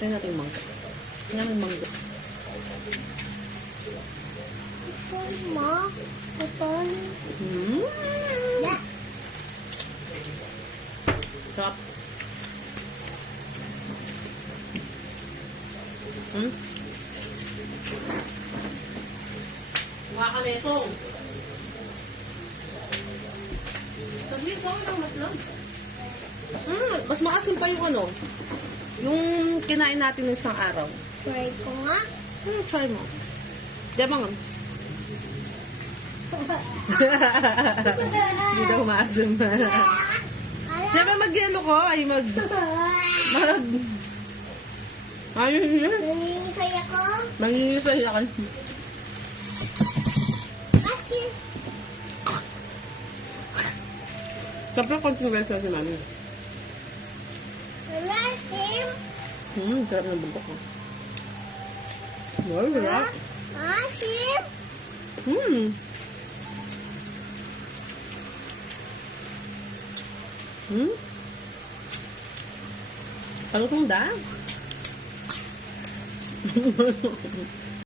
Tignan natin yung mangga. Tignan mo yung mangga. Ma, putol. Sarap. Huwag ka na ito. Kasi saan lang mas lang. Mas maasim pa yung ano. Yung kinain natin ng isang araw. Try ko nga. Try mo. Diba nga? Hindi daw maasim. Siyempre mag-yelo ko. Ay ayun yun. Nangingisay ako. Nangingisay ako. Bakit? Siyempre konting rice na si mami. Rasim? Sarap ng bundok ko. Wow, sarap. Rasim? Talutong da.